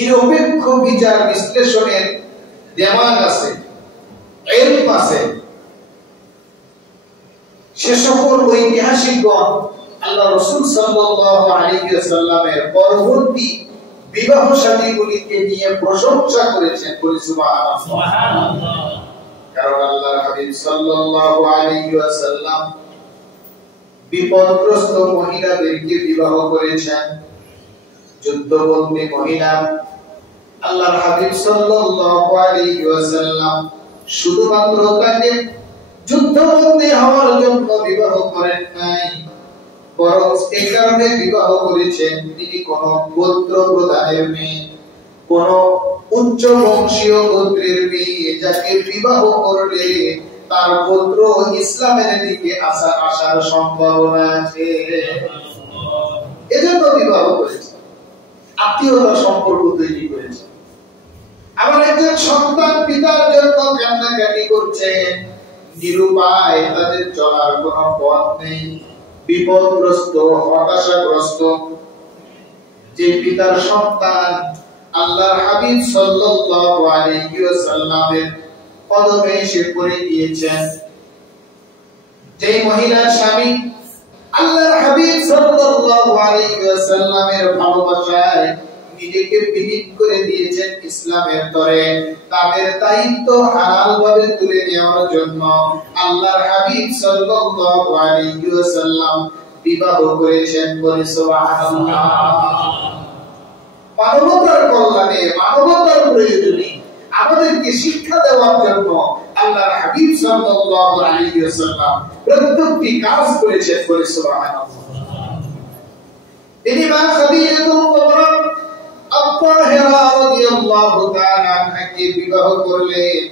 নিরপেক্ষ বিচার বিশ্লেষণের দেমাগ আছে, ইলম আছে। সে সকল ঐতিহাসিকগণ আল্লাহ রাসূল সাল্লাল্লাহু আলাইহি ওয়াসাল্লামের পরবর্তী বিবাহ শাদীগুলিকে নিয়ে প্রশংসা করেছেন। বলি সুবহানাল্লাহ। কারণ আল্লাহর হাবিব সাল্লাল্লাহু আলাইহি ওয়াসাল্লাম বিপদগ্রস্ত মহিলাদেরকে বিবাহ করেছেন। যুদ্ধবন্দী মহিলা আল্লাহর হাবিব সাল্লাল্লাহু আলাইহি ওয়াসাল্লাম শুধুমাত্র তাকে যুদ্ধবন্দী হওয়ার জন্য বিবাহ করেন নাই, বরং এই কারণে বিবাহ করেছেন তিনি কোন গোত্র প্রধানের মেয়ে, কোন উচ্চ বংশীয় গোত্রের মেয়ে যাকে বিবাহ করলে তার গোত্র ইসলামের দিকে আসার সম্ভাবনা আছে, এজন্য বিবাহ করেছে, আত্মীয়তা সম্পর্ক তৈরি করেছে। আবার একজন সন্তান পিতার জন্য কান্নাকাটি করছেন, নিরুপায়, তাদের চলার কোন পথ নেই, বিপদগ্রস্ত, হতাশাগ্রস্ত, যে পিতার সন্তান আল্লাহর হাবিব সাল্লাল্লাহু আলাইহি ওয়াসাল্লামের কদমে এসে পড়ে গিয়েছেন, যে মহিলার স্বামী আল্লাহর হাবিব সাল্লাল্লাহু আলাইহি ওয়াসাল্লামের ভালোবাসায় নিজেকে বিলীন করে দিয়েছেন ইসলামের তরে, তাদের দায়িত্ব হালাল ভাবে তুলে নেওয়ার জন্য আল্লাহর হাবিব সাল্লাল্লাহু আলাইহি ওয়াসাল্লাম বিবাহ করেছেন। বলি সুবহানাল্লাহ। মানবতার কল্যাণে, মানবতার প্রয়োজনে আমাদেরকে শিক্ষা দেওয়ার জন্য আল্লাহর হাবিব সাল্লাল্লাহু আলাইহি ওয়াসাল্লাম প্রত্যেকটি কাজ করেছেন। বলি সুবহানাল্লাহ। তিনি মা খাদিজাতুল কুবরা আত-তাহিরা রাদিয়াল্লাহু তাআলা আনহাকে বিবাহ করলেন।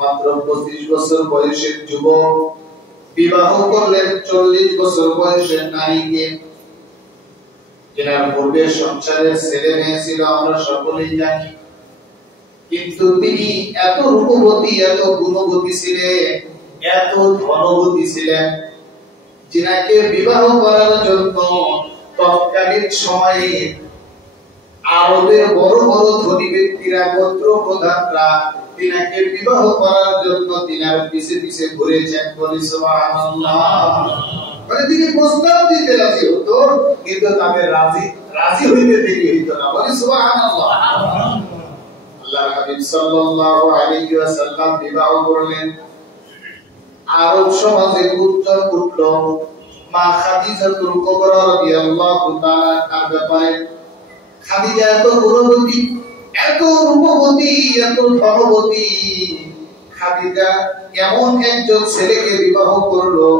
মাত্র 25 বছর বয়সের যুবক বিবাহ করলেন 40 বছর বয়সের নারীকে। যার পূর্বে সংসারের ছেলে মেয়ে ছিল আমরা সকলেই জানি, কিন্তু তিনি এত রূপবতী, এত গুণবতী ছিলেন, এত ধনবতী ছিলেন, যিনাকে বিবাহ করার জন্য তৎকালীন সময়ে আরবের বড় বড় ধনী ব্যক্তিরা, গোত্র প্রধানরা তিনাকে বিবাহ করার জন্য তিনার পিছে পিছে ঘুরেছেন। বলি সুবহানাল্লাহ। মানে তিনি প্রস্তাব দিতে রাজি হতো, কিন্তু তাকে রাজি হইতে দেরি হইতো না। বলি সুবহানাল্লাহ। আল্লাহর হাবিব সাল্লাল্লাহু আলাইহি ওয়াসাল্লাম বিবাহ করলেন। আরব সমাজে গুঞ্জন উঠল মা খাদিজাতুল কুবরা রাদিয়াল্লাহু তাআলা তার ব্যাপারে। খাদিজা এত গুণবতী, এত রূপবতী, এত ধনবতী। খাদিজা এমন একজন ছেলেকে বিবাহ করলো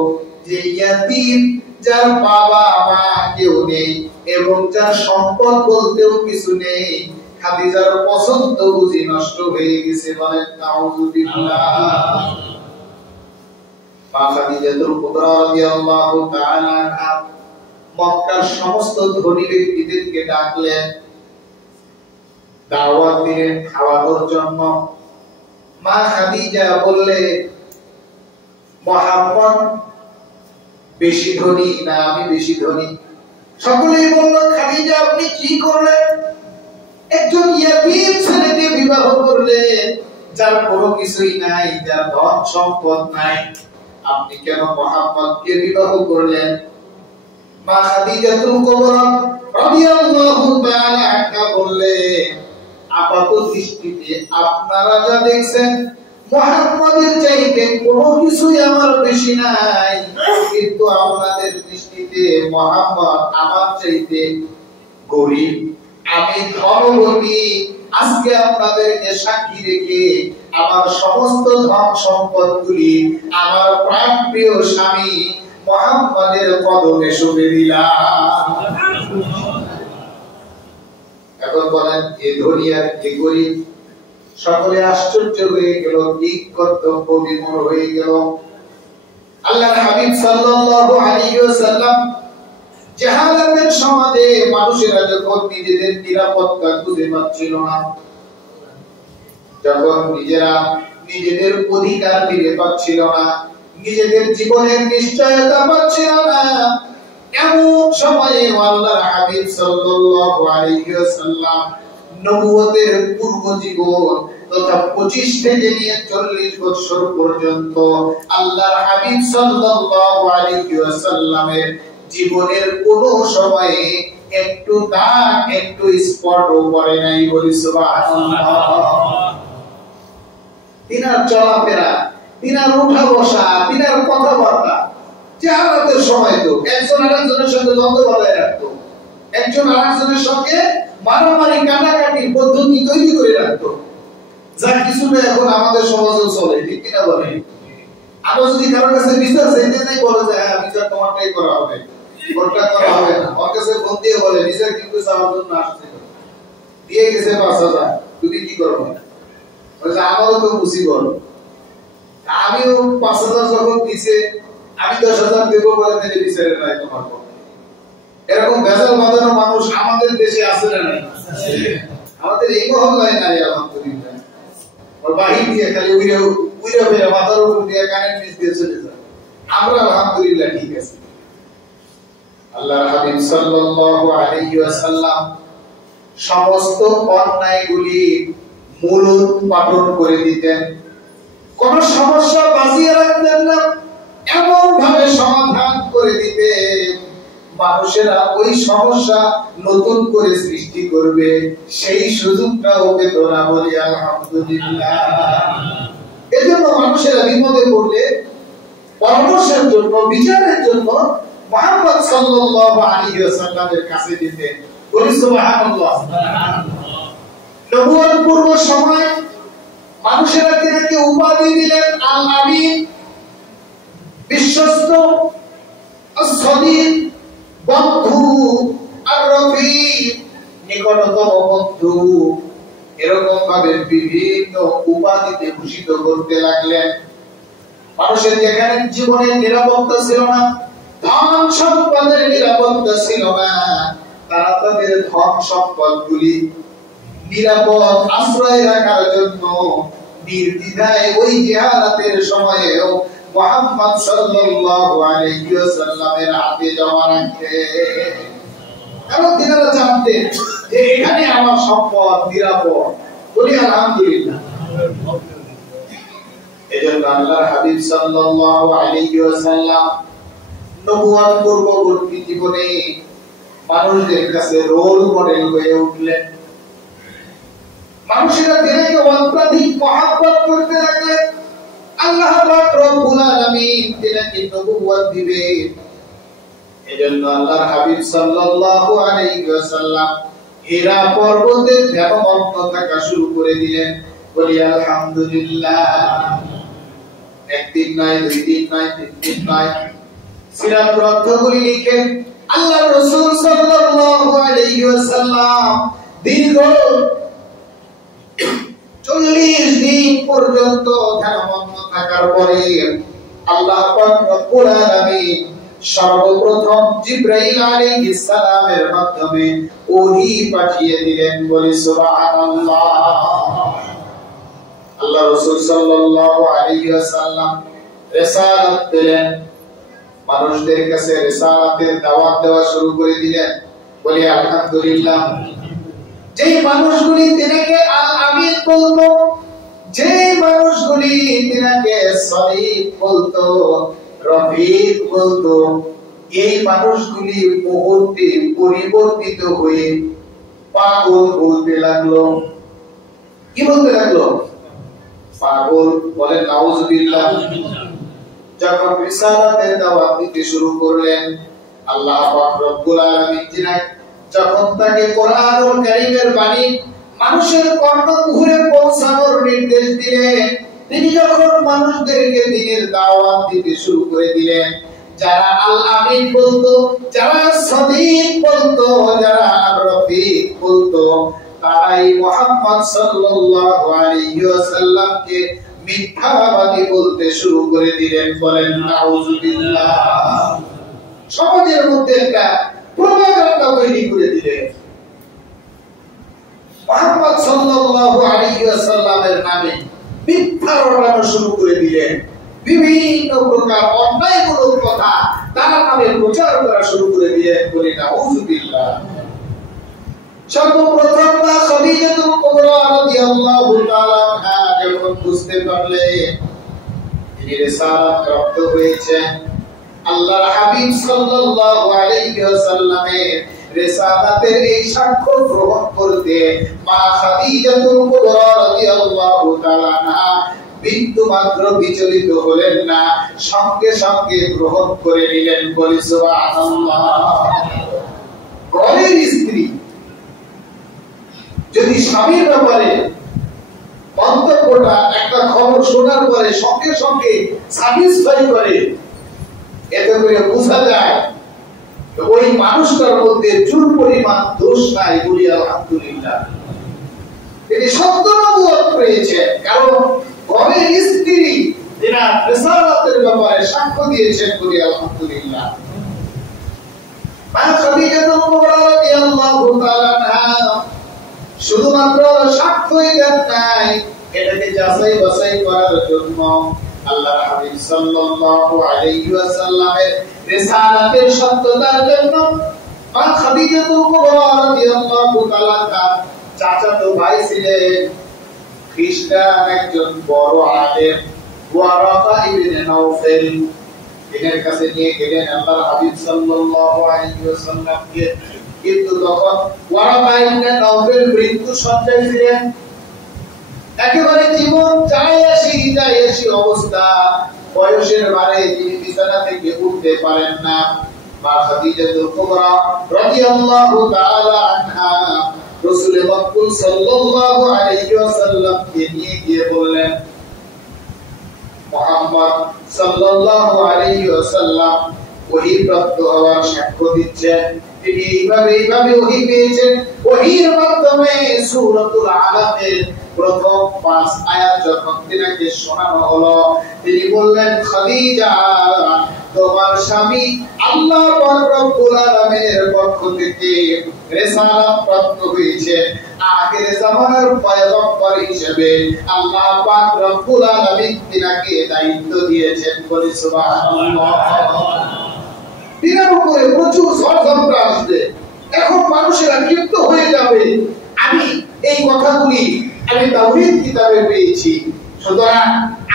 যে ইয়াতীম, যার বাবা মা কেউ নেই এবং যার সম্পদ বলতেও কিছু নেই। খাদিজার পছন্দ বুঝি নষ্ট হয়ে গেছে। বলেন নাউযুবিল্লাহ। মা খাদিজাতুল কুবরা রাদিয়াল্লাহু তাআলা আনহা মক্কার সমস্ত ধনী ব্যক্তিদেরকে ডাকলেন, দাওয়াত দিলেন খাওয়ানোর জন্য। মা খাদিজা বললে, মুহাম্মদ বেশি ধনী না আমি বেশি ধনী? সকলেই বলল, খাদিজা আপনি কি করলেন? একজন ইয়াতীম ছেলেকে বিবাহ করলেন, যার কোনো কিছুই নাই, যার ধন সম্পদ নাই, আপনি কেন মুহাম্মদকে বিবাহ করলেন? মা খাদিজাতুল কুবরা রাদিয়াল্লাহু তাআলা আনহা বললেন, আপাত দৃষ্টিতে আপনারা যা দেখছেন মুহাম্মদের চাইতে কোনো কিছুই আমার বেশি নাই, কিন্তু আপনাদের দৃষ্টিতে মুহাম্মদ আমার চাইতে গরিব, আমি ধনবতী। আজকে আপনাদেরকে সাক্ষী রেখে আমার সমস্ত ধন সম্পদগুলি আমার প্রাণপ্রিয় স্বামী মুহাম্মদের কদমে সঁপে দিলাম। এখন বলেন, কে ধনী আর কে গরিব? সকলে আশ্চর্য হয়ে গেল, কি কর্তব্য বিমূঢ় হয়ে গেল। আল্লাহর হাবিব সাল্লাল্লাহু আলাইহি ওয়াসাল্লাম জাহালাতের সমাজে মানুষেরা যখন নিজেদের নিরাপত্তা খুঁজে পাচ্ছিল না, যখন নিজেরা নিজেদের অধিকার ফিরে পাচ্ছিল না, নিজেদের জীবনের নিশ্চয়তা পাচ্ছিল না, এমন সময়ে আল্লাহর হাবিব সাল্লাল্লাহু আলাইহি ওয়াসাল্লাম নবুয়তের পূর্ব জীবন তথা 25 থেকে নিয়ে 40 বছর পর্যন্ত আল্লাহর হাবিব সাল্লাল্লাহু আলাইহি ওয়াসাল্লামের জীবনের কোন সময়ে একটু দাগ একটু স্পটও পড়ে নাই, বলি সুবহানাল্লাহ। তিনার চলাফেরা, তিনার উঠা বসা, তিনার কথাবার্তা, চেহারাতের সময় তো একজন আরেকজনের সঙ্গে দ্বন্দ্ব বজায় রাখতো, একজন আরেকজনের সঙ্গে মারামারি কাটাকাটির পদ্ধতি তৈরি করে রাখতো, যা কিছুটা এখন আমাদের সমাজে চলে, ঠিক কিনা বলে? আমরা যদি কারোর কাছে বিচার চাইতে যাই, বলে যে হ্যাঁ বিচার তোমারটাই করা হবে, ওরটা করা হবে না। ওর কাছে ফোন দিয়ে বলে বিচার কিন্তু চাওয়ার জন্য আসছে, দিয়ে গেছে 5,000, তুমি কি করবো? বলে আমারও তো মুসিবত, আমিও 5,000 যখন দিছে আমি 10,000 দেবো বলে দিলে বিচারে নাই তোমার পক্ষে। এরকম ভেজাল বাঁধানো মানুষ আমাদের দেশে আছে না নাই? আমাদের এই মহল্লায় নাই আলহামদুলিল্লাহ। ওর বাহির দিয়ে খালি উইরা উইরা মাথার উপর দিয়ে কানের নিচ দিয়ে চলে যায়। আমরা আলহামদুলিল্লাহ ঠিক আছি। আল্লাহর হাবিব সাল্লাল্লাহু আলাইহি ওয়াসাল্লাম সমস্ত অন্যায়গুলি মূলোৎপাটন করে দিতেন, কোন সমস্যা বাঁচিয়ে রাখতেন না, এমন ভাবে সমাধান করে দিতেন মানুষেরা ওই সমস্যা নতুন করে সৃষ্টি করবে সেই সুযোগটাও পেত না, বলি আলহামদুলিল্লাহ। এজন্য মানুষেরা বিপদে পড়লে পরামর্শের জন্য, বিচারের জন্য মুহাম্মদ সাল্লাল্লাহু আলাইহি ওয়াসাল্লামের কাছে যেতেন, বলি সুবহানাল্লাহ। নবুয়ত পূর্ব সময় মানুষেরা তিনাকে উপাধি দিলেন আল আমিন, বিশ্বস্ত, as-সাদিক, বন্ধু, আর-রফিক, নিকটতম বন্ধু, এরকম ভাবে বিভিন্ন উপাধিতে ভূষিত করতে লাগলেন। মানুষের যেখানে জীবনের নিরাপত্তা ছিল না, ধন সম্পদের নিরাপত্তা ছিল না, তারা তাদের ধন সম্পদগুলি নিরাপদ আশ্রয় রাখার জন্য নির্দ্বিধায় ওই জিহাদের সময়েও মুহাম্মদ সাল্লাল্লাহু আলাইহি ওয়াসাল্লামের হাতে জমা রাখতেন। কারণ তিনারা জানতেন যে এখানে আমার সম্পদ নিরাপদ, বলি আলহামদুলিল্লাহ। এজন্য আল্লাহর হাবিব সাল্লাল্লাহু আলাইহি ওয়াসাল্লাম নবুয়ত পূর্ববর্তী জীবনে মানুষদের কাছে রোল মডেল হয়ে উঠলেন। মানুষেরা তিনাকে অত্যাধিক মহব্বত করতে লাগলেন। আল্লাহ পাক রব্বুল আলামিন তিনাকে নবুয়ত দিবেন। এজন্য আল্লাহর হাবিব সাল্লাল্লাহু আলাইহি ওয়াসাল্লাম হিরা পর্বতে ধ্যানমগ্ন থাকা শুরু করে দিলেন, বলি আলহামদুলিল্লাহ। একদিন নয়, দুই দিন নয়, তিন দিন নয়, সিরাত গ্রন্থগুলি লিখেন আল্লাহর রাসূল সাল্লাল্লাহু আলাইহি ওয়াসাল্লাম দীর্ঘ 40 দিন পর্যন্ত ধ্যানমগ্ন থাকার পরে আল্লাহ পাক রব্বুল আলামিন সর্বপ্রথম জিবরাইল আলাইহিস সালামের মাধ্যমে ওহী পাঠিয়ে দিলেন, বলি সুবহানাল্লাহ। আল্লাহ রাসূল সাল্লাল্লাহু আলাইহি ওয়াসাল্লাম রিসালাত দিলেন, মানুষদের কাছে রিসালাতের দাওয়াত দেওয়া শুরু করে দিলেন, বলি আলহামদুলিল্লাহ। যেই মানুষগুলি তিনাকে আল আমিন বলতো, যেই মানুষগুলি তিনাকে সাদিক বলতো, রফিক বলতো, এই মানুষগুলি মুহূর্তে পরিবর্তিত হয়ে পাগল বলতে লাগলো। কি বলতে লাগলো? পাগল, বলে নাউজুবিল্লাহ। যখন রিসালাতের দাওয়াত দিতে শুরু করলেন, আল্লাহ পাক রব্বুল আলামিন যখন তাকে কোরআনুল কারীমের বাণী মানুষের কর্ণকুহরে পৌঁছানোর নির্দেশ দিলেন, তিনি যখন মানুষদেরকে দ্বীনের দাওয়াত দিতে শুরু করে দিলেন, যারা আল আমিন বলতো, যারা সাদিক বলতো, যারা রফিক বলতো, তারাই মুহাম্মদ সাল্লাল্লাহু আলাইহি ওয়াসাল্লামকে মিথ্যাবাদী বলতে শুরু করে দিলেন, বলেন নাউজুবিল্লাহ। সমাজের মধ্যে একটা প্রভাবটা তৈরি করে দিলেন। মুহাম্মদ সাল্লাল্লাহু আলাইহি ওয়াসাল্লামের নামে মিথ্যা রটানো শুরু করে দিলেন। বিভিন্ন প্রকার অন্যায়মূলক কথা তার নামে প্রচার করা শুরু করে দিলেন, বলি নাউজুবিল্লাহ। এজন্য আল্লাহর হাবিব সাল্লাল্লাহু আলাইহি ওয়াসাল্লাম বলেন, আল্লাহ পাক রব্বুল আলামিন তিনাকে নবুয়ত দিবেন। বিভিন্ন প্রকার অন্যায়মূলক কথা তার নামে প্রচার করা শুরু করে দিলেন, বলি নাউজুবিল্লাহ। সর্বপ্রথম খাদিজাতুল কুবরা রাদিয়াল্লাহু তাআলা আনহা যখন বুঝতে পারলেন তিনি রিসালাত প্রাপ্ত হয়েছেন, আল্লাহর হাবিব সাল্লাল্লাহু আলাইহি ওয়াসাল্লামের রিসালাতের এই সাক্ষ্য গ্রহণ করতে মা খাদিজাতুল কুবরা রাদিয়াল্লাহু তাআলা আনহা বিন্দু মাত্র বিচলিত হলেন না, সঙ্গে সঙ্গে গ্রহণ করে নিলেন। বলি সুবহানাল্লাহ। ঘরের স্ত্রী যদি স্বামীর ব্যাপারে মন্তব্যটা একটা খবর শোনার পরে সঙ্গে সঙ্গে স্যাটিসফাই করে, এতে করে বোঝা যায় ওই মানুষটার মধ্যে চুল পরিমাণ দোষ নাই। বলি আলহামদুলিল্লাহ। তিনি সত্য নবুয়ত পেয়েছেন, কারণ ঘরের স্ত্রী তিনি রিসালাতের ব্যাপারে সাক্ষ্য দিয়েছেন। বলি আলহামদুলিল্লাহ। মা খাদিজাতুল কুবরা রাদিয়াল্লাহু তাআলা আনহা শুধুমাত্র সাক্ষ্যই দেন নাই, এটাকে যাচাই বাছাই করার জন্য আল্লাহর হাবিব সাল্লাল্লাহু আলাইহি ওয়াসাল্লামের রিসালাতের সত্যতার জন্য মা খাদিজাতুল কুবরা রাদিয়াল্লাহু তাআলা চাচাতো ভাই ছিলেন খ্রিস্টান একজন বড় আলেম ওয়ারাকা ইবনে নাওফেল, এর কাছে নিয়ে গেলেন আল্লাহর হাবিব সাল্লাল্লাহু আলাইহি ওয়াসাল্লামকে। কিন্তু তখন ওয়ারাকা ইবনে নাওফেল মৃত্যু শয্যায় ছিলেন, একেবারে জীবন যায় আসি অবস্থা, বয়সের ভারে তিনি বিছানা থেকে উঠতে পারেন না। মা খাদিজাতুল কুবরা রাদিয়াল্লাহু তাআলা আনহা রাসূল মাকবুল সাল্লাল্লাহু আলাইহি ওয়াসাল্লামকে নিয়ে গিয়ে বললেন, মুহাম্মদ সাল্লাল্লাহু আলাইহি ওয়াসাল্লাম ওহী প্রাপ্ত হওয়ার সাক্ষ্য দিচ্ছেন। তিনি এইভাবে ওহী পেয়েছেন। ওহীর মাধ্যমে সূরাতুল আলাকের প্রথম 5 আয়াত যখন তিনাকে শোনানো হলো, তিনি বললেন, খাদিজা তোমার স্বামী আল্লাহ পাক রব্বুল আলামিনের পক্ষ থেকে রিসালাত প্রাপ্ত হয়েছে, আখির জামানার পয়গম্বর হিসেবে আল্লাহ পাক রব্বুল আলামিন তিনাকে দায়িত্ব দিয়েছেন। বলি সুবহানাল্লাহ। তিনার উপরে প্রচুর ষড়যন্ত্র আসবে, এখন মানুষেরা ক্ষিপ্ত হয়ে যাবে। আমি এই কথাগুলি আমি তাওহীদ কিতাবে পেয়েছি, সুতরাং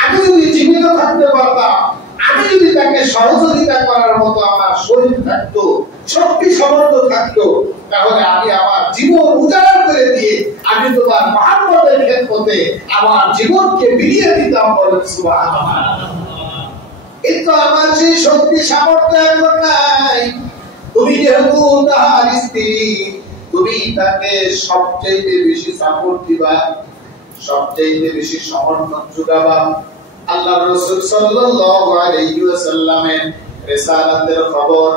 আমি যদি জীবিত থাকতে পারতাম, আমি যদি তাকে সহযোগিতা করার মতো আমার শরীর থাকতো, শক্তি সামর্থ্য থাকতো, তাহলে আমি আমার জীবন উজাড় করে দিয়ে আমি তোমার মুহাম্মদের খেদমতে আমার জীবনকে বিলিয়ে দিতাম। বলেন সুবহানাল্লাহ। কিন্তু আমার সেই শক্তি সামর্থ্য এখন নাই। তুমি যেহেতু তাহার স্ত্রী, তুমি তাকে সবচেয়ে বেশি সাপোর্ট দিবা, সবচেয়ে বেশি সমর্থন যোগাবা। আল্লাহর রাসূল সাল্লাল্লাহু আলাইহি ওয়াসাল্লামের রিসালাতের খবর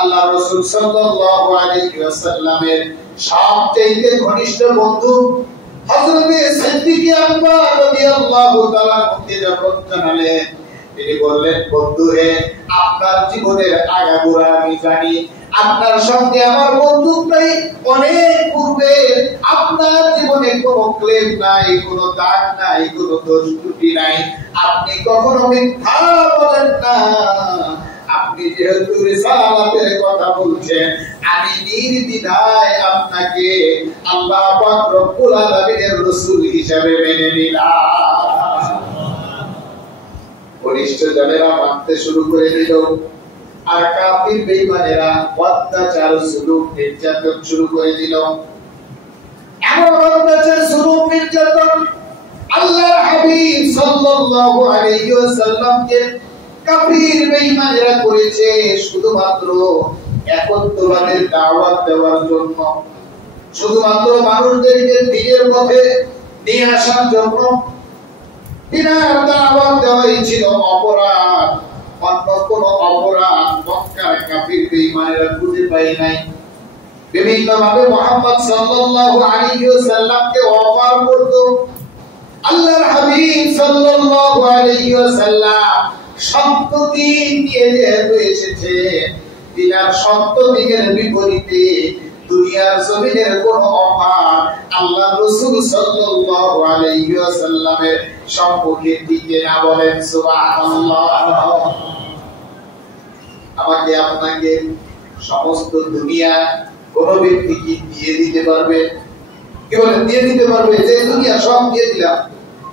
আল্লাহর রাসূল সাল্লাল্লাহু আলাইহি ওয়াসাল্লামের সবচেয়ে ঘনিষ্ঠ বন্ধু হযরত সিদ্দিক আকবর রাদিয়াল্লাহু তাআলা কে যখন জানালেন, তিনি বললেন, বন্ধু হে, আপনার জীবনের আগাগোড়া আমি জানি, আপনার সঙ্গে আমার বন্ধুত্ব নাই অনেক পূর্বে, আপনার জীবনে কোনো ক্লেম নাই, কোনো দাগ নাই, কোনো দোষ ত্রুটি নাই, আপনি কখনো মিথ্যা বলেন না। আপনি যেহেতু রিসালাতের কথা বলছেন, আমি নির্দ্বিধায় আপনাকে আল্লাহ পাক রব্বুল আলামিনের রাসূল হিসেবে মেনে নিলাম। ঘনিষ্ঠ জনেরা মানতে শুরু করে দিল, আর কাফির বেঈমানেরা অত্যাচার জুলুম নির্যাতন শুরু করে দিল। এমন অত্যাচার জুলুম নির্যাতন আল্লাহর হাবিব সাল্লাল্লাহু আলাইহি ওয়াসাল্লামকে কাফির বেঈমানেরা করেছে শুধুমাত্র একত্ববাদের দাওয়াত দেওয়ার জন্য, শুধুমাত্র মানুষদেরকে দ্বীনের পথে নিয়ে আসার জন্য। দিনের দাওয়াত দেওয়াই ছিল অপরাধ, অন্য কোন অপরাধ মক্কার কাফির বেঈমানেরা খুঁজে পায় নাই। বিভিন্ন ভাবে মুহাম্মদ সাল্লাল্লাহু আলাইহি ওয়াসাল্লামকে অফার করত। আল্লাহর হাবিব সাল্লাল্লাহু আলাইহি ওয়াসাল্লাম সত্য দিন নিয়ে যেহেতু এসেছে, তিনার সত্য দিনের বিপরীতে দুনিয়ার জমিনের কোন অফার আল্লাহ রাসূল সাল্লাল্লাহু আলাইহি ওয়াসাল্লামের সম্মুখে টিকে না। বলেন সুবহানাল্লাহ। আমাকে আপনাকে সমস্ত দুনিয়া কোন ব্যক্তি কি দিয়ে দিতে পারবে। কি বলেন? দিয়ে দিতে পারবে, যে দুনিয়া সব দিয়ে দিলাম।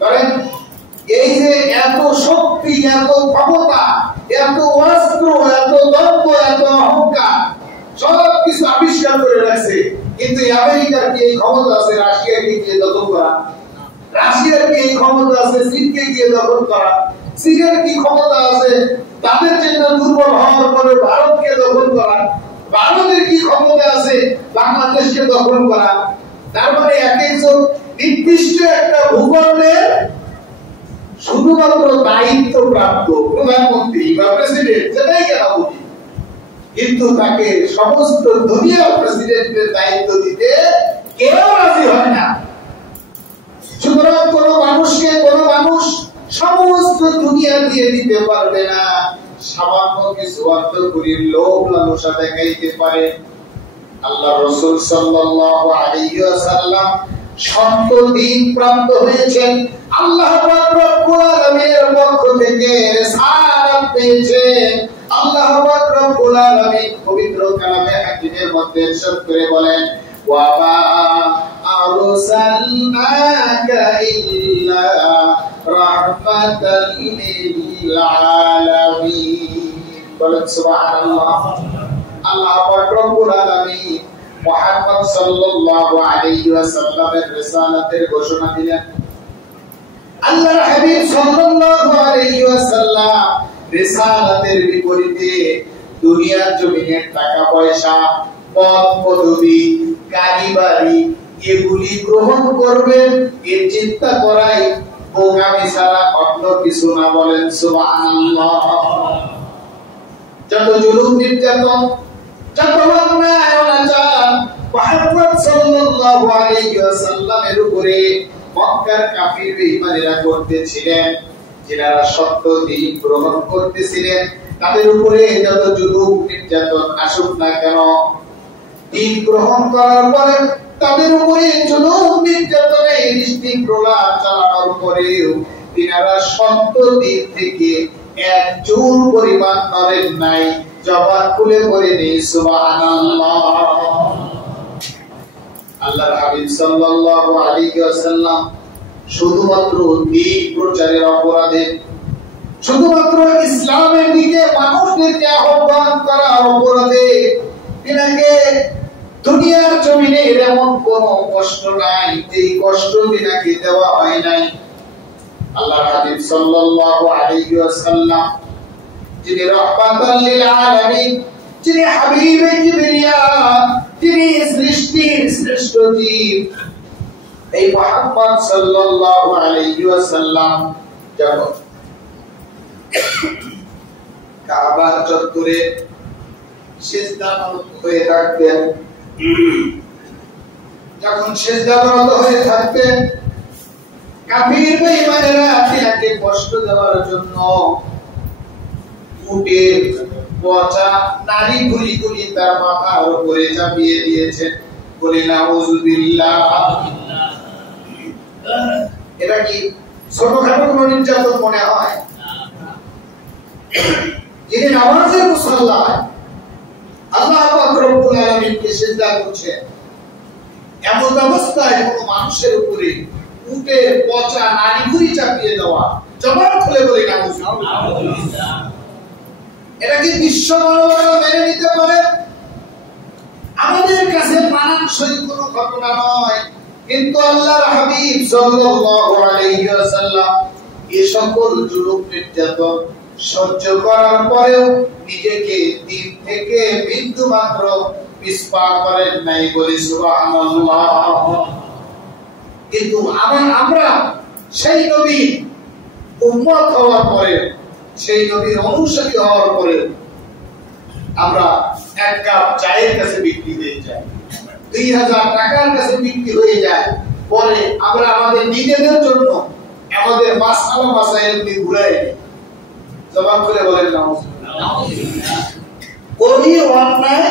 কারণ এই যে এত শক্তি, এত ক্ষমতা, এত অস্ত্র, এত দম্ভ, এত অহংকার, সব কিছু আবিষ্কার করে রাখছে, কিন্তু আমেরিকার কি এই ক্ষমতা আছে রাশিয়াকে গিয়ে দখল করা? রাশিয়ার কি এই ক্ষমতা আছে চীনকে গিয়ে দখল করা? চীনের কি ক্ষমতা আছে তাদের জন্য দুর্বল হওয়ার পরে ভারতকে দখল করা? ভারতের কি ক্ষমতা আছে বাংলাদেশকে দখল করা? তার মানে এক একজন নির্দিষ্ট একটা ভূখণ্ডের শুধুমাত্র দায়িত্ব প্রাপ্ত প্রধানমন্ত্রী বা প্রেসিডেন্ট, যেটাই কেন বলি, কিন্তু তাকে সমস্ত দুনিয়ার প্রেসিডেন্টের দায়িত্ব দিতে কেউ রাজি হয় না। সুতরাং কোন মানুষকে কোন মানুষ সমস্ত দুনিয়া দিয়ে দিতে পারবে না। সামান্য কিছু অর্থকরীর লোভ লালসা দেখাইতে পারে। আল্লাহ রাসূল সাল্লাল্লাহু আলাইহি ওয়াসাল্লাম সত্য দ্বীন প্রাপ্ত হয়েছেন, আল্লাহ পাক রব্বুল আলামিনের পক্ষ থেকে রিসালাত পেয়েছেন। আল্লাহ পাক রব্বুল আলামিন পবিত্র কালামে হাকিমের মধ্যে ইরশাদ করে বলেন, ওয়া মা আরসালনাকা ইল্লা রাহমাতাল লিল আলামিন। বলেন সুবহানাল্লাহ। আল্লাহ পাক রব্বুল আলামিন মুহাম্মদ সাল্লাল্লাহু আলাইহি ওয়াসাল্লামের রিসালাতের ঘোষণা দিলেন। আল্লাহর হাবিব সাল্লাল্লাহু আলাইহি ওয়াসাল্লাম রিসালাতের বিপরীতে দুনিয়ার জমিনের টাকা পয়সা, পদ পদবি, গাড়ি বাড়ি এগুলি গ্রহণ করবেন, এর চিন্তা করাই বোকামি ছাড়া অন্য কিছু না। বলেন সুবহানাল্লাহ। যত জুলুম নির্যাতন, যত অন্যায় অনাচার মুহাম্মদ সাল্লাল্লাহু আলাইহি ওয়াসাল্লামের উপরে মক্কার কাফির বেঈমানেরা করতেছিলেন, যারা সত্য দ্বীন গ্রহণ করতেছিলেন, তাদের উপরে যত জুলুম নির্যাতন আসুক না কেন, দ্বীন গ্রহণ করার পরে তাদের উপরে জুলুম নির্যাতনে নিষ্ঠুরতা চালানোর পরেও তিনারা সত্য দ্বীন থেকে এক চুল পরিমাণ নড়েন নাই। জবান খুলে পড়ে নেই সুবহানাল্লাহ। আল্লাহর হাবিব সাল্লাল্লাহু আলাইহি ওয়াসাল্লাম শুধুমাত্র দ্বীন প্রচারের অপরাধে, শুধুমাত্র ইসলামের দিকে মানুষদেরকে আহ্বান করার অপরাধে তিনাকে দুনিয়ার জমিনে এমন কোন কষ্ট নাই এই কষ্ট তিনাকে দেওয়া হয় নাই। আল্লাহর হাবিব সাল্লাল্লাহু আলাইহি ওয়াসাল্লাম যিনি রাহমাতাল লিল আলামিন, যিনি হাবিবে কিবরিয়া, যিনি সৃষ্টির শ্রেষ্ঠ জীব, এই মুহাম্মদ সাল্লাল্লাহু আলাইহি ওয়াসাল্লাম যখন কাবার চত্বরে সিজদারত হয়ে থাকতেন, যখন সিজদারত হয়ে থাকতেন, কাফির বেঈমানেরা তিনাকে কষ্ট দেওয়ার জন্য উটের পচা নারী গুলি তার মাথার উপরে চাপিয়ে দিয়েছেন। বলে নাউযুবিল্লাহ। এটা কি ছোটখাটো কোন নির্যাতন মনে হয়? যিনি নামাজের মুসাল্লায় আল্লাহ পাক রব্বুল আলামিনকে সিজদা করছেন, এমন অবস্থায় কোন মানুষের উপরে উটের পচা নারী গুলি চাপিয়ে দেওয়া, জবান খুলে বলে নাউযুবিল্লাহ। এটা কি বিশ্ব মানবতা মেনে নিতে পারে? আমাদের কাছে মানানসই কোনো ঘটনা নয়, কিন্তু আল্লাহর হাবিব সাল্লাল্লাহু আলাইহি ওয়াসাল্লাম এই সকল জুলুম নির্যাতন সহ্য করার পরেও নিজেকে দ্বীন থেকে বিন্দু মাত্র পিছপা করেন নাই। বলি সুবহানাল্লাহ। কিন্তু আমরা সেই নবীর উম্মত হওয়ার পরে, সেই নবীর অনুসারী হওয়ার পরে আমরা এক কাপ চায়ের কাছে বিক্রি হয়ে যায়, 2000 টাকার কাছে বিক্রি হয়ে যায়, পরে আমরা আমাদের নিজেদের জন্য আমাদের মাসালা মাসাইল ঘুরাই নিই। জবান করে বলেন নাউযুবিল্লাহ। করি অন্যায়,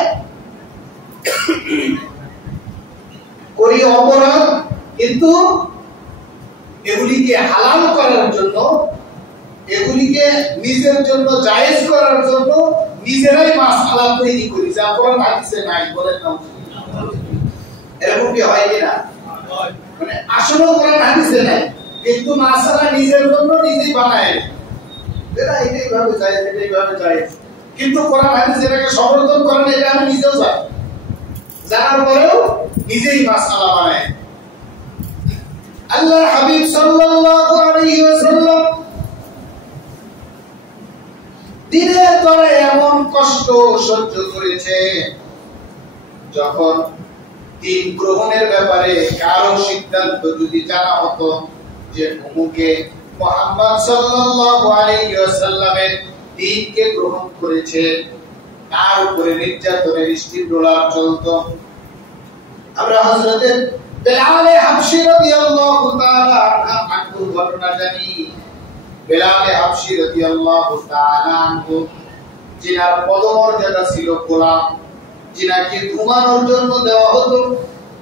করি অপরাধ, কিন্তু এগুলিকে হালাল করার জন্য, এগুলিকে নিজের জন্য জায়েজ করার জন্য নিজেরাই মাসালা তৈরি করি, যা কোরআন হাদিসে নাই। বলেন নাউযুবিল্লাহ। এরকম কি হয় কিনা? মানে আসলে কোরআন হাদিসে নাই, কিন্তু মাসালা নিজের জন্য নিজেই বানায়, এটা এইভাবে চাই, এইভাবে চাই, কিন্তু কোরআন হাদিস এটাকে সমর্থন করে না, এটা আমি নিজেও জানি, জানার পরেও নিজেই মাসালা বানায়। আল্লাহর হাবিব সাল্লাল্লাহু আলাইহি ওয়াসাল্লাম দিনের পরে এমন কষ্ট সহ্য করেছে, যখন দিন গ্রহণের ব্যাপারে কারো সিদ্ধান্ত যদি জানা হতো যে অমুকে মুহাম্মদ সাল্লাল্লাহু আলাইহি ওয়াসাল্লামের দিনকে গ্রহণ করেছে, তার উপরে নির্যাতনের স্টিমরোলার চলতো। আমরা হযরতের বেলাল হাবশী রাদিয়াল্লাহু তাআলা আনহু ঘটনা জানি। বেলাল হাবশী রাদিয়াল্লাহু তাআলা আনহু, যিনার পদমর্যাদা ছিল গোলাম, যিনাকে ঘুমানোর জন্য দেওয়া হতো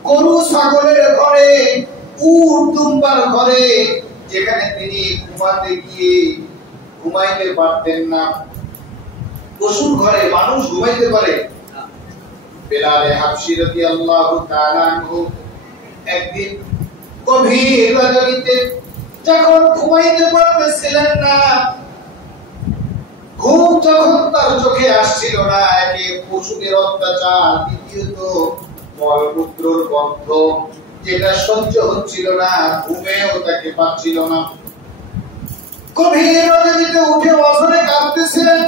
গরু ছাগলের ঘরে, উট দুম্বার ঘরে, যেখানে তিনি ঘুমাতে গিয়ে ঘুমাইতে পারতেন না। পশুর ঘরে মানুষ ঘুমাইতে পারে? বেলাল হাবশী রাদিয়াল্লাহু তাআলা আনহু একদিন গভীর রাজনীতে যখন ঘুমাইতে পারতেছিলেন না, ঘুম যখন তার চোখে আসছিল না, একে পশুদের অত্যাচার, দ্বিতীয়ত মলমূত্রর গন্ধ, যেটা সহ্য হচ্ছিল না, ঘুমেও তাকে পাচ্ছিল না। গভীর রাজনীতে উঠে বছরে কাঁদতেছিলেন,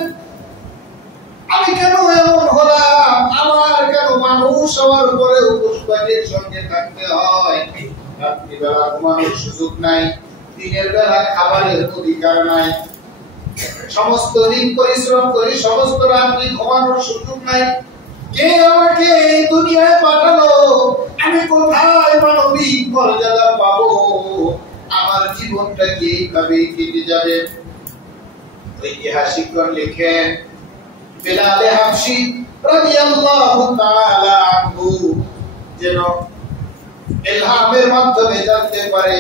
আমি কেন এমন হলাম, আমার কেন মানুষ হওয়ার পরে পুষ্পাদের সঙ্গে থাকতে হয়, রাত্রিবেলা ঘুমানোর সুযোগ নাই, দিনের বেলা খাবারের অধিকার নাই, সমস্ত দিন পরিশ্রম করি, সমস্ত রাত্রি ঘুমানোর সুযোগ নাই, কে আমাকে এই দুনিয়ায় পাঠালো, আমি কোথায় মানবিক মর্যাদা পাবো, আমার জীবনটা কি এইভাবে কেটে যাবে? ঐতিহাসিকগণ লিখেন বেলাল হাবশী রাদিয়াল্লাহু তাআলা আনহু যেন ইলহামের মাধ্যমে জানতে পারে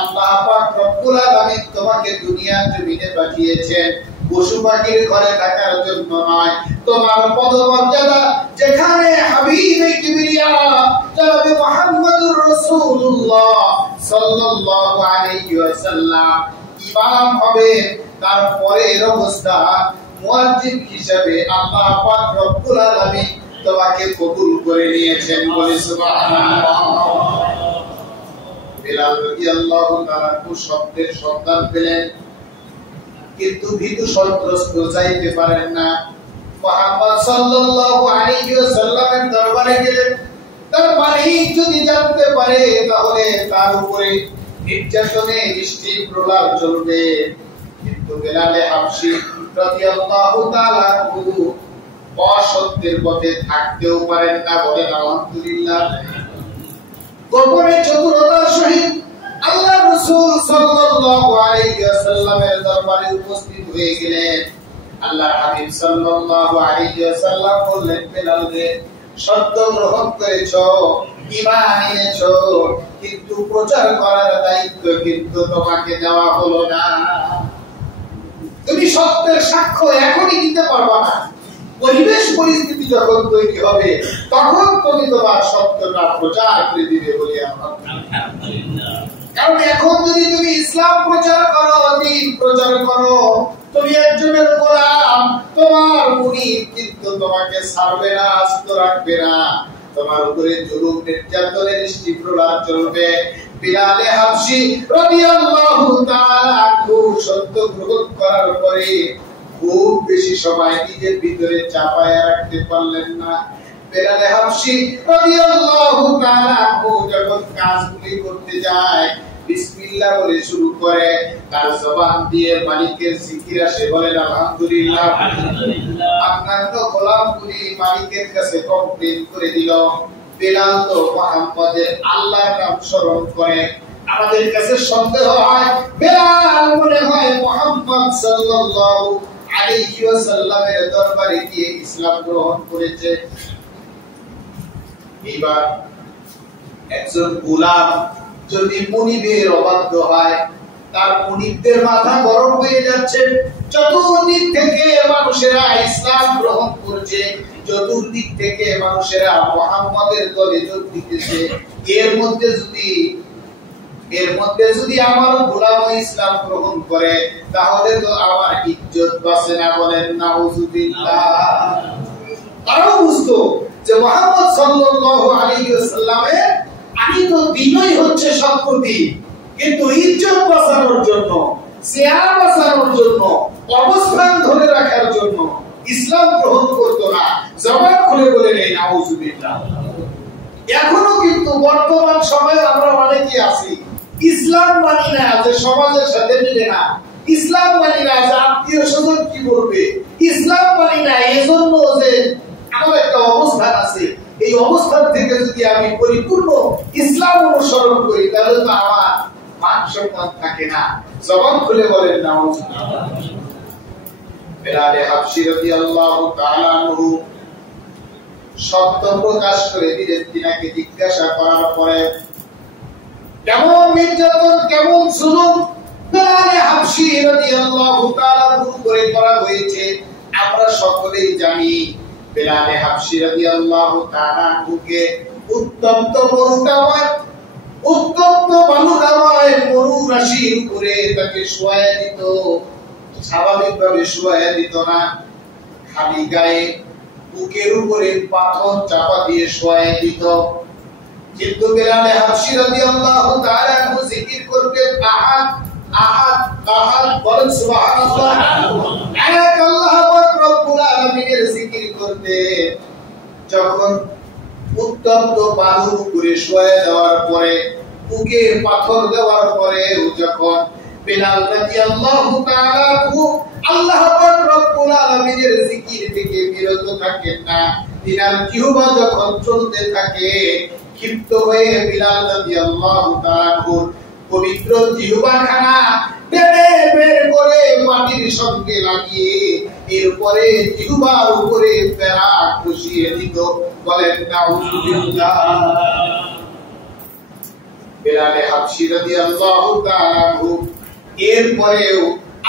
আল্লাহ পাক রব্বুল আলামিন তোমাকে দুনিয়ার জমিনে পাঠিয়েছেন পশু পাখির ঘরে থাকার জন্য নয়, তোমার পদমর্যাদা যেখানে হাবিবে কিবরিয়া জনাবে মুহাম্মদুর রাসূলুল্লাহ সাল্লাল্লাহু আলাইহি ওয়াসাল্লাম ইমাম হবে, তারপরে এর অবস্থা মুয়াজ্জিন হিসেবে আল্লাহ পাক রব্বুল আলামিন তোমাকে কবুল করে নিয়েছেন, বলে সুবহানাল্লাহ। বেলাল রাদিয়াল্লাহু তাআলা শব্দের সন্ধান পেলেন, কিন্তু ভীতু সন্ত্রস্ত যাইতে পারেন না। মুহাম্মদ সাল্লাল্লাহু আলাইহি ওয়াসাল্লামের দরবারে গেলেন, তার মালিক যদি জানতে পারে তাহলে তার উপরে নির্যাতনে স্টিমরোলার চলবে। কিন্তু বেলাল হাবশী রাদিয়াল্লাহু তাআলা অসত্যের পথে থাকতেও পারেন না, বলেন আলহামদুলিল্লাহ। গোপনে চতুরতার সহিত আল্লাহ রাসূল সাল্লাল্লাহু আলাইহি ওয়াসাল্লামের দরবারে উপস্থিত হয়ে গেলেন। আল্লাহ হাবিব সাল্লাল্লাহু আলাইহি ওয়াসাল্লাম বললেন, বেলাল রে, সত্য গ্রহণ করেছো, ঈমান এনেছো, কিন্তু প্রচার করার দায়িত্ব কিন্তু তোমাকে দেওয়া হলো না। তুমি সত্যের সাক্ষ্য এখনই দিতে পারবা না, পরিবেশ পরিস্থিতি যখন তৈরি হবে তখন তুমি তোমার সত্যটা প্রচার করে দিবে, বলি আলহামদুলিল্লাহ। কারণ এখন যদি তুমি ইসলাম প্রচার করো, দ্বীন প্রচার করো, তুমি একজনের গোলাম, তোমার মুরিদ কিন্তু তোমাকে ছাড়বে না, আস্ত রাখবে না, তোমার উপরে জুলুম নির্যাতনের স্টিমরোলার চলবে। বেলাল হাবশী রাদিয়াল্লাহু তাআলা খুব সত্য গ্রহণ করার পরে খুব বেশি সময় নিজের ভিতরে চাপায় রাখতে পারলেন না। বেলাল হাবশী রাদিয়াল্লাহু তাআলা যখন কাজগুলি করতে যায়, বিসমিল্লাহ বলে শুরু করে, তার জবান দিয়ে মালিকের জিকির আসে, বলেন আলহামদুলিল্লাহ। আপনার তো গোলামগুলি মালিকের কাছে কমপ্লেইন করে দিল, বেলাল তো মুহাম্মদের আল্লাহর নাম স্মরণ করে। আমাদের কাছে সন্দেহ হয় বেলাল মনে হয় মুহাম্মদ সাল্লাল্লাহু আলাইহি ওয়াসাল্লামের দরবারে গিয়ে ইসলাম গ্রহণ করেছে। এবার একজন গোলাম যদি মুনিবের অবাধ্য হয়, তার মুনিবদের মাথা গরম হয়ে যাচ্ছে, চতুর্দিক থেকে মানুষেরা ইসলাম গ্রহণ করছে, চতুর্দিক থেকে মানুষেরা মুহাম্মাদের দলে যোগ দিতেছে, এর মধ্যে যদি আমার গোলাম ইসলাম গ্রহণ করে তাহলে তো আমার ইজ্জত বাঁচে না, বলেন নাউজুবিল্লাহ। তারাও বুঝতো যে মুহাম্মদ সাল্লাল্লাহু আলাইহি ওয়াসাল্লামের আনিত দ্বীনই হচ্ছে সত্যটি, কিন্তু ইজ্জত বাঁচানোর জন্য, চেয়ার বাঁচানোর জন্য, অবস্থান ধরে রাখার জন্য ইসলাম গ্রহণ করতো না। জবান খুলে বলে নেই নাউজুবিল্লাহ। এখনো কিন্তু বর্তমান সময়ে আমরা অনেকে আছি ইসলাম মানি না, যে সমাজের সাথে মিলে না, ইসলাম মানি না যে আত্মীয় স্বজন কি বলবে, ইসলাম মানি না এজন্য যে আমার একটা অবস্থান আছে, এই অবস্থান থেকে যদি আমি পরিপূর্ণ ইসলাম অনুসরণ করি তাহলে তো আমার মান সম্মান থাকে না। জবান খুলে বলেন নাউজুবিল্লাহ। বেলাল হাবশী রাদিয়াল্লাহু তাআলা আনহু সত্য প্রকাশ করে দিলেন। তিনাকে জিজ্ঞাসা করার পরে কেমন নির্যাতন, কেমন জুলুম বেলাল হাবশী রাদিয়াল্লাহু তাআলা করে করা হয়েছে আমরা সকলেই জানি। বেলাল হাবশী রাদিয়াল্লাহু তাআলা আনহুকে উত্তপ্ত বালুকাময় মরু রাশির উপরে তাকে শোয়ায়া দিত। স্বাভাবিকভাবে শোয়ায়া দিত না, খালি গায়ে বুকের উপরে পাথর চাপা দিয়ে শোয়ায়া দিত। কিন্তু বেলাল হাবশী রাদিয়াল্লাহু তাআলা আনহু জিকির করতেন আহাদ আহাদ আহাদ, বলেন সুবহানাল্লাহ। এক আল্লাহ পাক রব্বুল আলামিনের জিকির করতেন। যখন উত্তপ্ত বালুর উপরে শোয়া দেওয়ার পরে, বুকে পাথর দেওয়ার পরে যখন বেলাল রাদিয়াল্লাহু তাআলা আল্লাহ পাক রব্বুল আলামিনের জিকির থেকে বিরত থাকেন না, তিনার জিহ্বা যখন চলতে থাকে, ক্ষিপ্ত হয়ে বেলাল রাদিয়াল্লাহু তাআলা পবিত্র জিহ্বাখানা টেনে বের করে মাটির সঙ্গে লাগিয়ে এরপরে জিহ্বার উপরে পেরাক বসিয়ে দিত। বলেন নাউজুবিল্লাহ। বেলাল হাবশী রাদিয়াল্লাহু তাআলা এরপরেও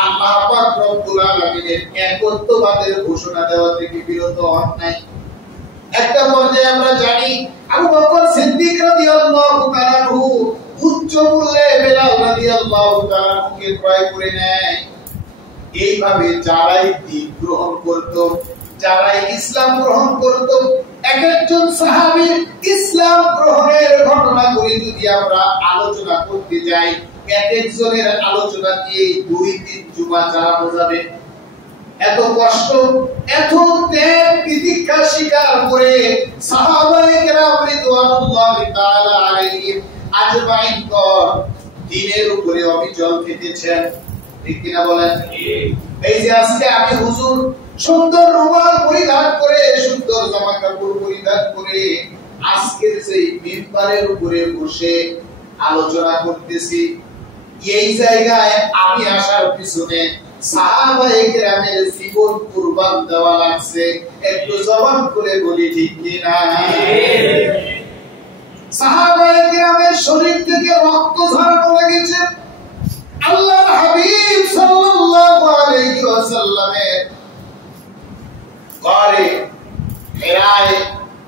আল্লাহ পাক রব্বুল আলামিনের একত্ববাদের ঘোষণা দেওয়া থেকে বিরত হন নাই। একটা পর্যায়ে আমরা জানি আবু বকর সিদ্দিক রাদিয়াল্লাহু তাআলা উচ্চ মূল্যে বেলাল রাদিয়াল্লাহু তাআলা কে ক্রয় করে নেয়। এইভাবে যারাই দ্বীন গ্রহণ করত, যারাই ইসলাম গ্রহণ করত, এক একজন সাহাবী ইসলাম গ্রহণের ঘটনাগুলি যদি আমরা আলোচনা করতে যাই, এক একজনের আলোচনা দিয়ে 2-3 জুমা চালানো যাবে। এত কষ্ট, এত ত্যাগ তিতিক্ষা স্বীকার করে সাহাবায়ে কেরাম রিদওয়ানুল্লাহি তাআলা আলাইহিম আজমাইন দ্বীনের উপরে অবিচল থেকেছেন। ঠিক কিনা বলেন? এই যে আজকে আমি হুজুর সুন্দর রুমাল পরিধান করে, সুন্দর জামা কাপড় পরিধান করে আজকের সেই মিম্বারের উপরে বসে আলোচনা করতেছি, এই জায়গায় আমি আসার পিছনে সাহাবায়ে কেরামের জীবন কুরবান দেওয়া লাগছে। একটু জবান করে বলি ঠিক কিনা? সাহাবায়ে কেরামের শরীর থেকে রক্ত ঝরানো লেগেছে। আল্লাহর হাবিব সাল্লাল্লাহু আলাইহি ওয়াসাল্লামের ঘরে হেরায়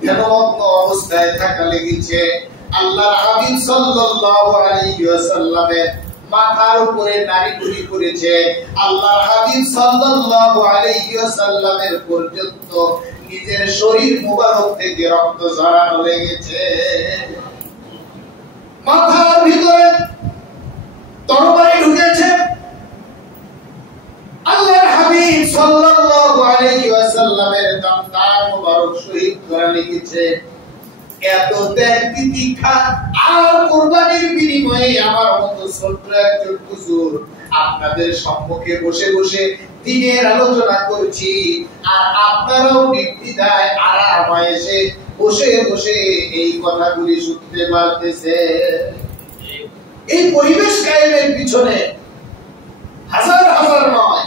ধ্যানমগ্ন অবস্থায় থাকা লেগেছে। আল্লাহর হাবিব সাল্লাল্লাহু আলাইহি ওয়াসাল্লামের মাথার উপরে নাড়িভুড়ি করেছে। আল্লাহর হাবিব সাল্লাল্লাহু আলাইহি ওয়াসাল্লামের পর্যন্ত নিজের শরীর মুবারক থেকে রক্ত ঝরানো লেগেছে। মাথার ভিতরে তরবারি ঢুকেছে। আল্লাহর হাবিব সাল্লাল্লাহু আলাইহি ওয়াসাল্লামের দাঁত মুবারক শহীদ করা লেগেছে। এত ত্যাগ তিতিক্ষা আর কুরবানির বিনিময়ে আমার মতো ছোট্ট একজন হুজুর আপনাদের সম্মুখে বসে বসে দ্বীনের আলোচনা করছি, আর আপনারাও নির্দ্বিধায় আরামে এসে বসে বসে এই কথাগুলি শুনতে পারতেছে। এই পরিবেশ কায়েমের পিছনে হাজার হাজার নয়,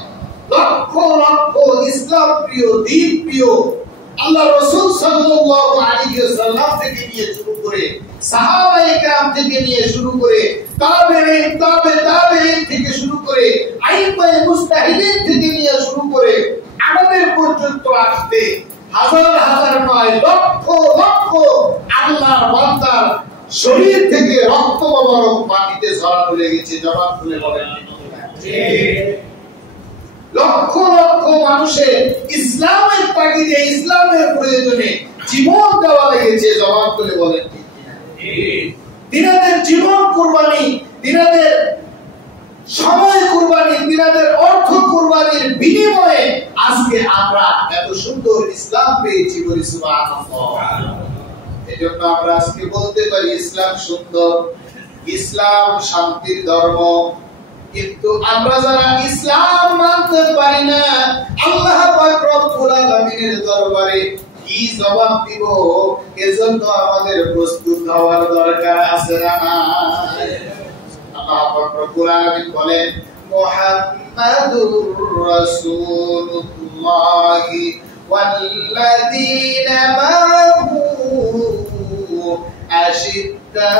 লক্ষ লক্ষ ইসলাম প্রিয়, দ্বীন প্রিয় আল্লাহ রাসূল সাল্লাল্লাহু আলাইহি ওয়াসাল্লাম থেকে নিয়ে শুরু করে, সাহাবায়ে কেরাম থেকে নিয়ে শুরু করে, তাবেঈন তাবেঈন থেকে শুরু করে, আইম্মায়ে মুজতাহিদিন থেকে নিয়ে শুরু করে আমাদের পর্যন্ত আসতে হাজার হাজার নয়, লক্ষ লক্ষ আল্লাহর বান্দার শরীর থেকে রক্ত মোবারক মাটিতে ঝরানো লেগেছে। জবাব খুলে বলেন লক্ষ লক্ষ মানুষের ইসলামের তাগিদে, ইসলামের প্রয়োজনে জীবন দেওয়া লেগেছে। জবাব খুলে বলেন দিনাদের জীবন কুরবানি, দিনাদের সময় কুরবানি, দিনাদের অর্থ কুরবানির বিনিময়ে আজকে আমরা এত সুন্দর ইসলাম পেয়েছি। বলি সুবহানাল্লাহ। এজন্য আমরা আজকে বলতে পারি ইসলাম সুন্দর, ইসলাম শান্তির ধর্ম। কিন্তু আমরা যারা ইসলাম মানতে পারি না, আল্লাহ পাক রব্বুল আলামিনের দরবারে কি জবাব দিব? এজন্য আমাদের প্রস্তুত হওয়ার দরকার আছে না? আল্লাহ পাক রব্বুল আলামিন বলেন মুহাম্মাদুর রাসূলুল্লাহ ওয়াল্লাযীনা মা'হু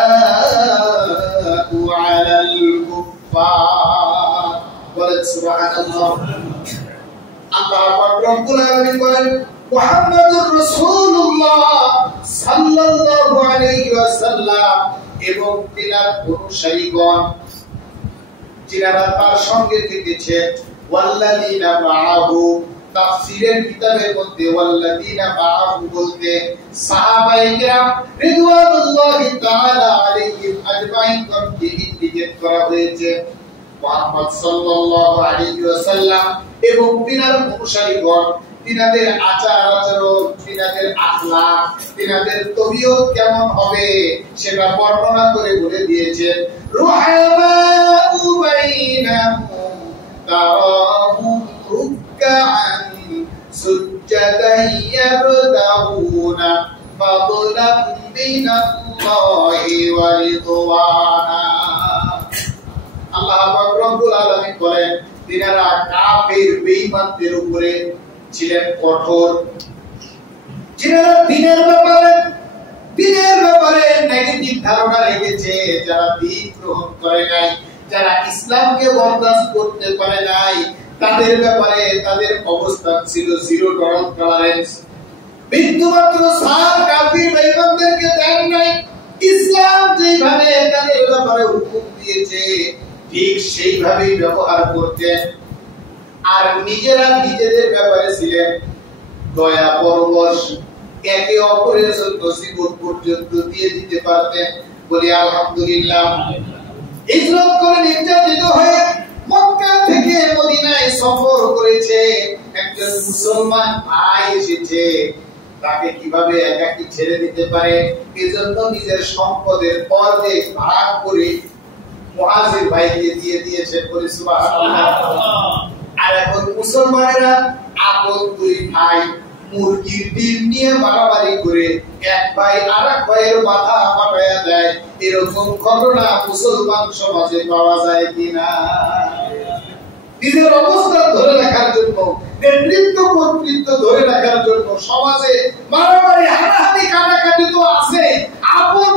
আশিদ্দাউ আলাল কুফফার। বলেন সুবহানাল্লাহ। আল্লাহ পাক রব্বুল আলামিন বলেন মুহাম্মাদুর রাসূলুল্লাহ সাল্লাল্লাহু আলাইহি ওয়াসাল্লাম এবং তিনার অনুসারীগণ যারা তার সঙ্গে থেকেছে, ওয়াল্লাযীনা মা'হু, তাফসীরের কিতাবের মধ্যে ওয়াল্লাযীনা মা'হু বলতে সাহাবায়ে কেরাম রিদওয়ানুল্লাহি তাআলা আলাইহিম আজমাইন কে ইন্ডিকেট করা হয়েছে। মুহাম্মদ সাল্লাল্লাহু আলাইহি ওয়াসাল্লাম এবং তিনার অনুসারীগণ, তিনাদের আচার আচরণ, তিনাদের আখলাক, তিনাদের তবিয়ত কেমন হবে সেটা বর্ণনা করে বলে দিয়েছেন। রুহামাউ বাইনাহুম তারাহুম রুকআন সুজদান ইয়াবতাগুনা ফাদলাম মিনাল্লাহি ওয়া রিদওয়ানা। আল্লাহ পাক রব্বুল আলামিন বলেন তিনারা কাফির বেঈমানদের উপরে ছিলেন কঠোর, যারা দিনের ব্যাপারে নেগেটিভ ধারণা রেখেছে, যারা দিন গ্রহণ করে নাই, যারা ইসলামকে বরদাস্ত করতে পারে নাই, তাদের ব্যাপারে তাদের অবস্থান ছিল জিরো টলারেন্স। বিন্দুমাত্র সার কাফির বেঈমানদেরকে দেন নাই। ইসলাম যেভাবে তাদের ব্যাপারে হুকুম দিয়েছে ঠিক সেইভাবেই ব্যবহার করতেন। আর নিজেরা নিজেদের ব্যাপারে ছিলেন দয়া পরবশ, একে অপরের জন্য জীবন পর্যন্ত দিয়ে দিতে পারতেন। বলি আলহামদুলিল্লাহ। হিজরত করে নির্যাতিত হয়ে মক্কা থেকে মদিনায় সফর করেছে একজন মুসলমান ভাই এসেছে, তাকে কিভাবে একাকী ছেড়ে দিতে পারে? এজন্য নিজের সম্পদের অর্ধেক ভাগ করে মুহাজির ভাইকে দিয়ে দিয়েছেন। বলি সুবহানাল্লাহ। আর এখন মুসলমানেরা আপন দুই ভাই মুরগির ডিম নিয়ে মারামারি করে এক ভাই আরেক ভাইয়ের মাথা ফাটায়া দেয়, এরকম ঘটনা মুসলমান সমাজে পাওয়া যায় কিনা? নিজের অবস্থান ধরে রাখার জন্য, নেতৃত্ব কর্তৃত্ব ধরে রাখার জন্য সমাজে মারামারি হানাহানি কাটাকাটি তো আছে। আপন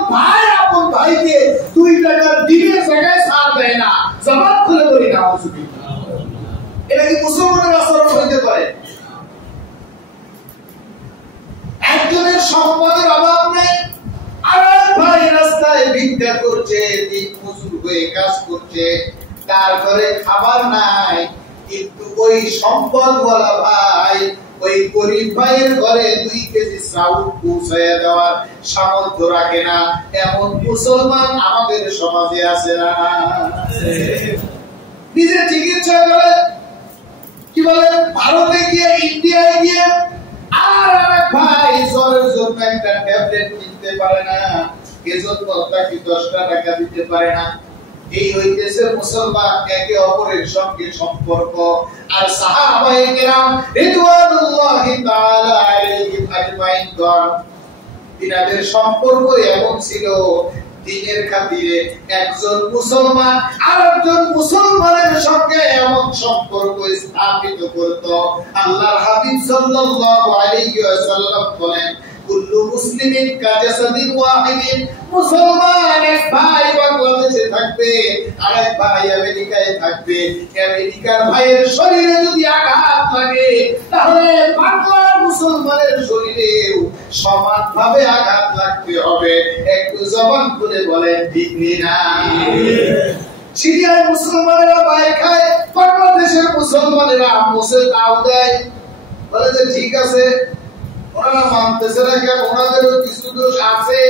ভাইকে 2 টাকার ডিমের জায়গায় ছাড় দেয় না। জবাব খুলে বলি না এটা কি মুসলমানের আচরণ হইতে পারে? একজনের সম্পদের অভাব নেই, আরেক ভাই রাস্তায় ভিক্ষা করছে, দিন মজুর হয়ে কাজ করছে, তার ঘরে খাবার নাই, কিন্তু ওই সম্পদওয়ালা ভাই ওই গরিব ভাইয়ের ঘরে 2 কেজি চাউল পৌঁছায়া দেওয়ার সামর্থ্য রাখে না। এমন মুসলমান আমাদের সমাজে আছে না? নিজে চিকিৎসা করে, কি বলে, ভারতে গিয়ে, ইন্ডিয়ায় গিয়ে, আর আরেক ভাই জ্বরের জন্য একটা ট্যাবলেট কিনতে পারে না, এজন্য তাকে 10 টাকা দিতে পারে না। এই হইতেছে মুসলমান একে অপরের সঙ্গে সম্পর্ক। আর সাহাবায়ে কেরাম রিদওয়ানুল্লাহি তাআলা আলাইহিম আজমাইন তিনাদের সম্পর্ক এমন ছিল, দ্বীনের খাতিরে একজন মুসলমান আরেকজন মুসলমানের সঙ্গে এমন সম্পর্ক স্থাপিত করত। আল্লাহর হাবিব সাল্লাল্লাহু আলাইহি ওয়াসাল্লাম বলেন কুল্লু মুসলিমিন কাজাসাদিন ওয়াহিদিন, মুসলমান এক ভাই বাংলাদেশে থাকবে, আরেক ভাই আমেরিকায় থাকবে। আমেরিকার ভাইয়ের শরীরে যদি আঘাত লাগে, তাহলে বাংলার মুসলমানের শরীরেও সমানভাবে আঘাত লাগতে হবে। একটু জবান করে বলেন ঠিক না? সিরিয়ার মুসলমানেরা ভাই খায়, বাংলাদেশের মুসলমানেরা মুসে দাও দেয়, বলে যে ঠিক আছে, ওনারা মানতেছে না কেন? ওনাদেরও কিছু দোষ আছে,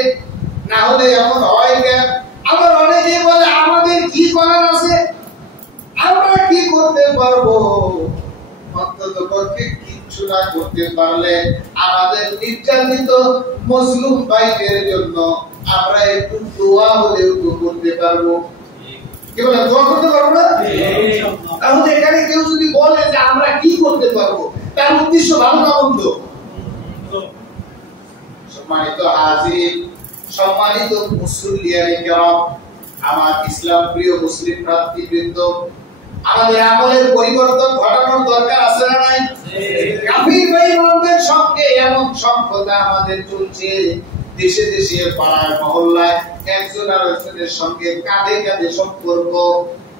না হলে এমন হয় কেন? আবার অনেকে বলে আমাদের কি করার আছে, আমরা কি করতে পারবো? অন্তত পক্ষে কিছু না করতে পারলে আমাদের নির্যাতিত মুসলিম ভাইদের জন্য আমরা একটু দোয়া হলেও করতে পারবো। কি বলে, দোয়া করতে পারবো না? তাহলে এখানে কেউ যদি বলে যে আমরা কি করতে পারবো, তার উদ্দেশ্য ভালো না মন্দ? সম্মানিত হাজির, সম্মানিত মুসল্লিয়ানে কেরাম, আমার ইসলাম প্রিয় মুসলিম ভ্রাতৃবৃন্দ, আমাদের আমলের পরিবর্তন ঘটানোর দরকার আছে না নাই? কাফির বেঈমানদের সঙ্গে এমন সম্পর্ক আমাদের চলছে, দেশে দেশে পাড়ায় মহল্লায় একজন আরেকজনের সঙ্গে কাঁধে কাঁধে সম্পর্ক,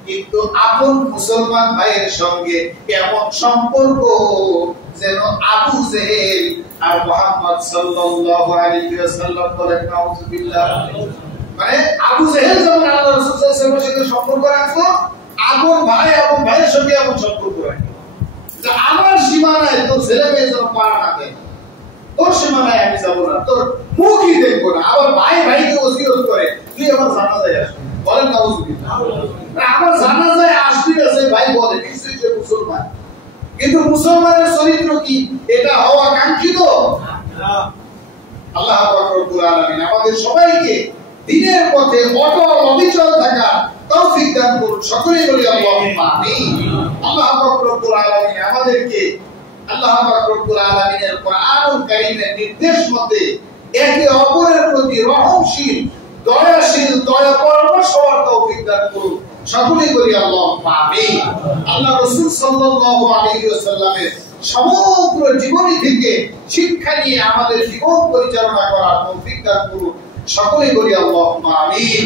কিন্তু আপন মুসলমান ভাইয়ের সঙ্গে এমন সম্পর্ক যেন আবু জেহেল আর মুহাম্মদ সাল্লাল্লাহু আলাইহি ওয়াসাল্লাম বলেন নাউযুবিল্লাহ। মানে আবু জেহেল যেমন আল্লাহর রাসূল সাল্লাল্লাহু আলাইহি ওয়াসাল্লামের সঙ্গে সম্পর্ক রাখতো, আপন ভাই আপন ভাইয়ের সঙ্গে এমন সম্পর্ক রাখতো যে আমার সীমানায় তোর ছেলে মেয়ে যেন পাড়া না দেয়, তোর সীমানায় আমি যাবো না, তোর মুখই দেখবো না। আবার ভাই ভাইকে ওসিয়ত করে, তুই আমার জানাজায় আসবি, বলেন নাউযুবিল্লাহ। আমার জানাজায় আসবি না, সে ভাই বলে নিশ্চয়ই সে মুসলমান, কিন্তু মুসলমানের চরিত্র কি এটা হওয়া কাঙ্ক্ষিত? আল্লাহ পাক রব্বুল আলামিন আমাদের সবাইকে দ্বীনের পথে অটল অবিচল থাকা তৌফিক দান করুন। সকলেই বলি আল্লাহুম্মা আমিন। আল্লাহ পাক রব্বুল আলামিন আমাদেরকে আল্লাহ পাক রব্বুল আলামিনের কোরআনুল কারীমের নির্দেশ মতে একে অপরের প্রতি রহমশীল, দয়াশীল, দয়া পরবশ হওয়ার তৌফিক দান করুন। সকলেই বলি আল্লাহুম্মা আমিন। আল্লাহ রাসূল সাল্লাল্লাহু আলাইহি ওয়াসাল্লামের সমগ্র জীবনী থেকে শিক্ষা নিয়ে আমাদের জীবন পরিচালনা করার তৌফিক দান করুন। সকলেই বলি আল্লাহুম্মা আমিন।